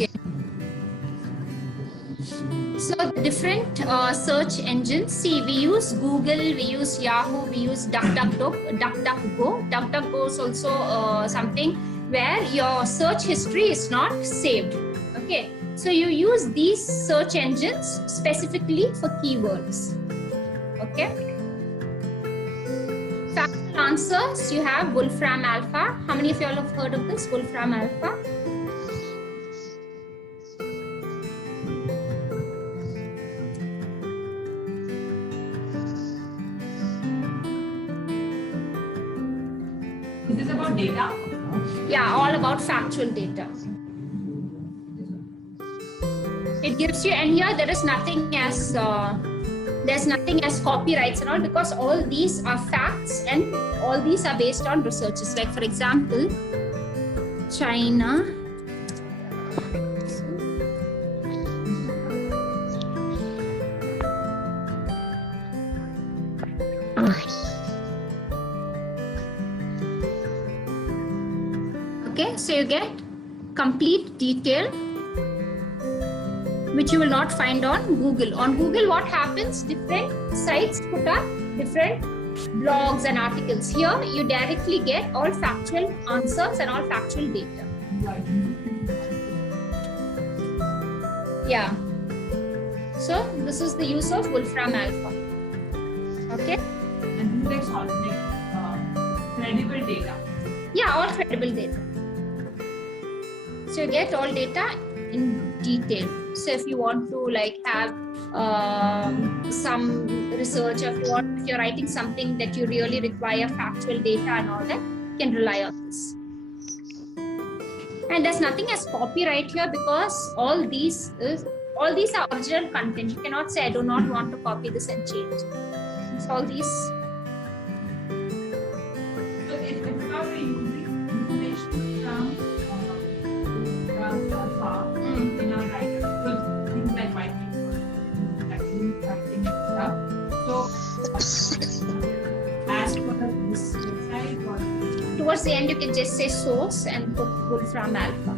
Okay. So the different search engines, see, we use Google, we use Yahoo, we use DuckDuckGo. DuckDuckGo is also something where your search history is not saved. Okay, so you use these search engines specifically for keywords. Okay. Factual answers, you have Wolfram Alpha. How many of you all have heard of this, Wolfram Alpha? Is this about data? Yeah, all about factual data. It gives you, and here there is nothing as there's nothing as copyrights and all, because all these are facts and all these are based on researches. Like for example, China. Okay, so you get complete detail, which you will not find on Google. On Google, what happens? Different sites put up different blogs and articles. Here, you directly get all factual answers and all factual data. Yeah. So this is the use of Wolfram Alpha. Okay. And this is like credible data. Yeah, all credible data. So you get all data in detail. So if you want to like have some research, if you're writing something that you really require factual data and all that, you can rely on this. And there's nothing as copyright here, because all these are original content. You cannot say I do not want to copy this and change. It's all these. So if not using information from Alpha in our writing, so things like white paper, writing stuff. So as per this website or Towards the end, you can just say source and put Wolfram Alpha.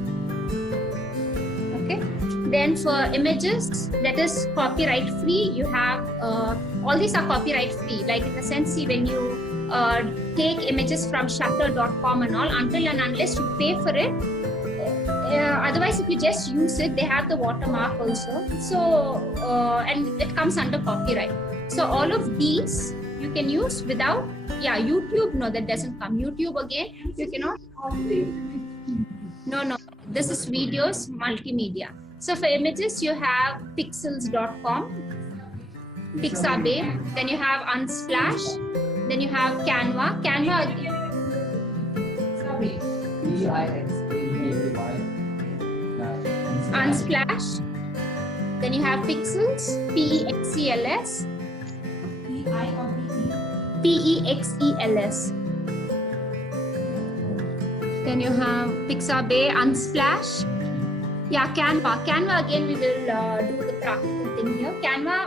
Okay. Then for images, that is copyright free. You have all these are copyright free. Like in the sense, see, when you take images from Shutter.com and all, until and unless you pay for it. Otherwise, if you just use it, they have the watermark also. So and it comes under copyright. So all of these you can use without. Yeah, YouTube, no, that doesn't come. YouTube again, you cannot. No, this is videos, multimedia. So for images, you have pixels.com, Pixabay, then you have Unsplash, then you have Canva. Unsplash, then you have Pixels, Pexels, Pexels. Then you have Pixabay, Unsplash. Yeah, Canva. Canva again, we will do the practical thing here.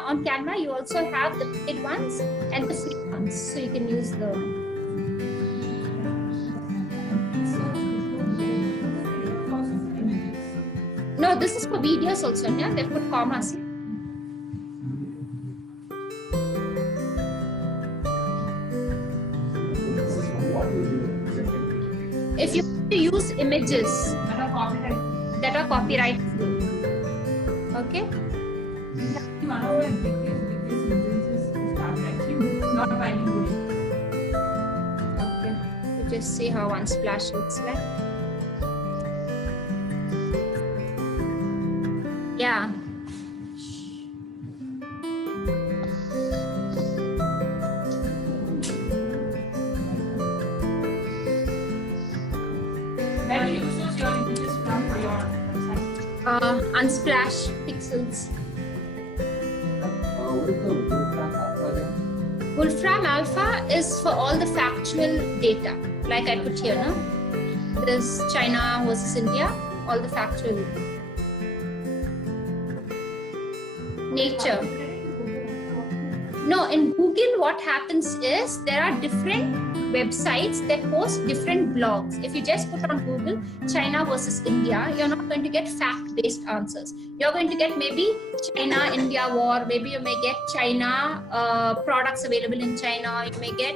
On Canva, you also have the paid ones and the free ones. So you can use the. No, this is for videos also. Yeah, they put commas. If you want to use images that are copyright free, okay? One of the biggest hindrances to start writing is not finding good. Okay, you just see how Unsplash looks like. Yeah. Where do you source your images from for your website? Unsplash, Pixels. Wolfram Alpha is for all the factual data, like I put here, no? This China versus India, all the factual. Nature. No, in Google, what happens is there are different websites that post different blogs. If you just put on Google China versus India, you're not going to get fact-based answers. You're going to get maybe China-India war, maybe you may get China products available in China, you may get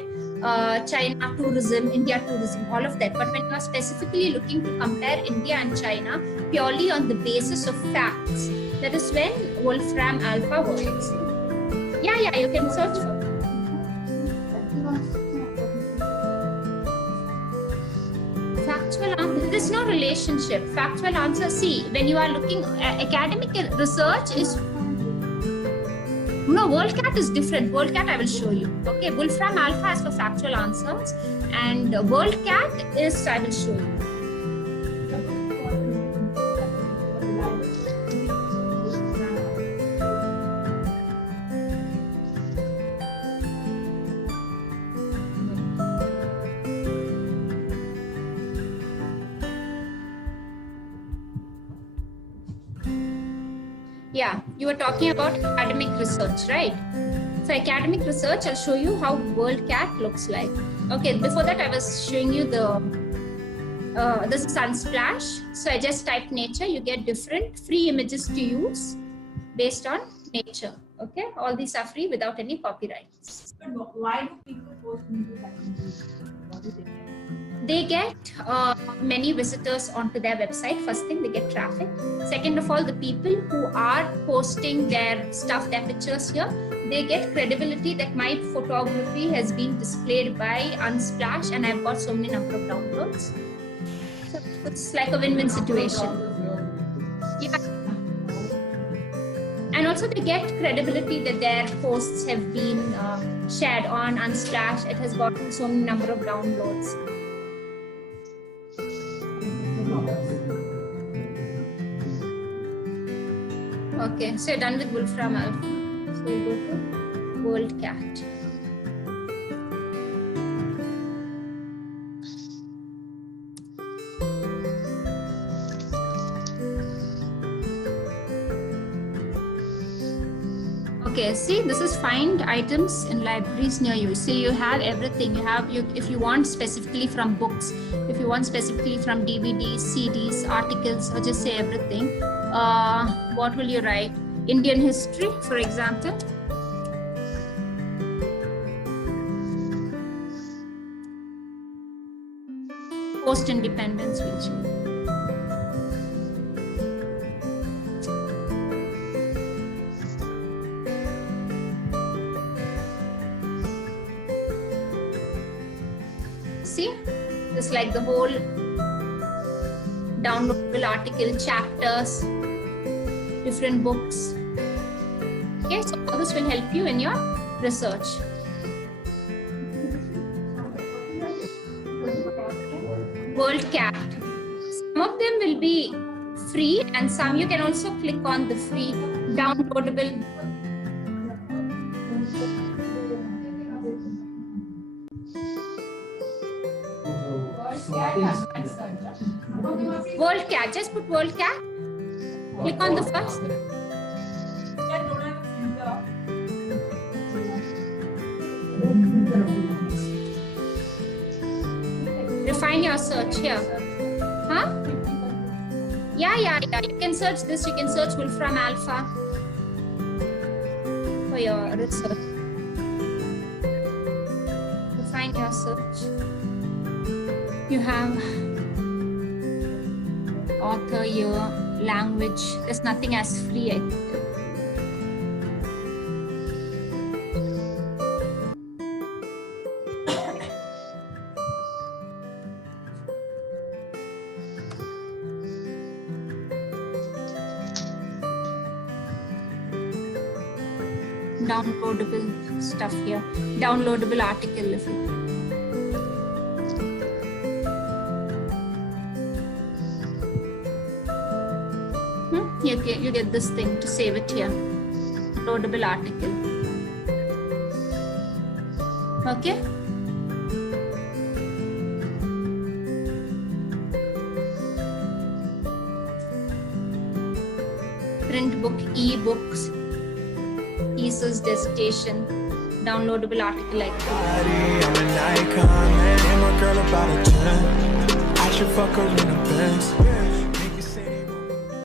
China tourism, India tourism, all of that. But when you are specifically looking to compare India and China purely on the basis of facts, that is when Wolfram Alpha works. Yeah, you can search for it. Factual answer, there's no relationship. Factual answer, see, when you are looking at academic research is, no, WorldCat is different. WorldCat I will show you. Okay, Wolfram Alpha is for factual answers and WorldCat is, I will show you. Yeah, you were talking about academic research, right? For academic research, I'll show you how WorldCat looks like. Okay, before that, I was showing you the Sunsplash. So I just typed nature, you get different free images to use based on nature. Okay, all these are free without any copyrights. But why do people post images like this? What do they get? They get many visitors onto their website. First thing, they get traffic. Second of all, the people who are posting their stuff, their pictures here, they get credibility that my photography has been displayed by Unsplash and I've got so many number of downloads. So it's like a win-win situation. Yeah. And also they get credibility that their posts have been shared on Unsplash. It has gotten so many number of downloads. Okay, so you're done with Wolfram Alpha. So we go to WorldCat. Okay, see, this is find items in libraries near you. So you have everything. If you want specifically from books, if you want specifically from DVDs, CDs, articles, or just say everything. What will you write? Indian history, for example. Post-independence region. See, just like the whole downloadable article, chapters, different books. Okay, so all this will help you in your research. WorldCat. Some of them will be free and some you can also click on the free downloadable. WorldCat, just put WorldCat. Click on the first. Refine your search here. Huh? Yeah. You can search this. You can search Wolfram Alpha for your research. Refine your search. You have author, year, language. There's nothing as free. Downloadable stuff here. Downloadable article if you. You get this thing to save it here. Loadable article. Okay. Print book, e-books, thesis, dissertation. downloadable article like this. I'm an icon, man. And my girl about a 10. I should fuck her in a Benz.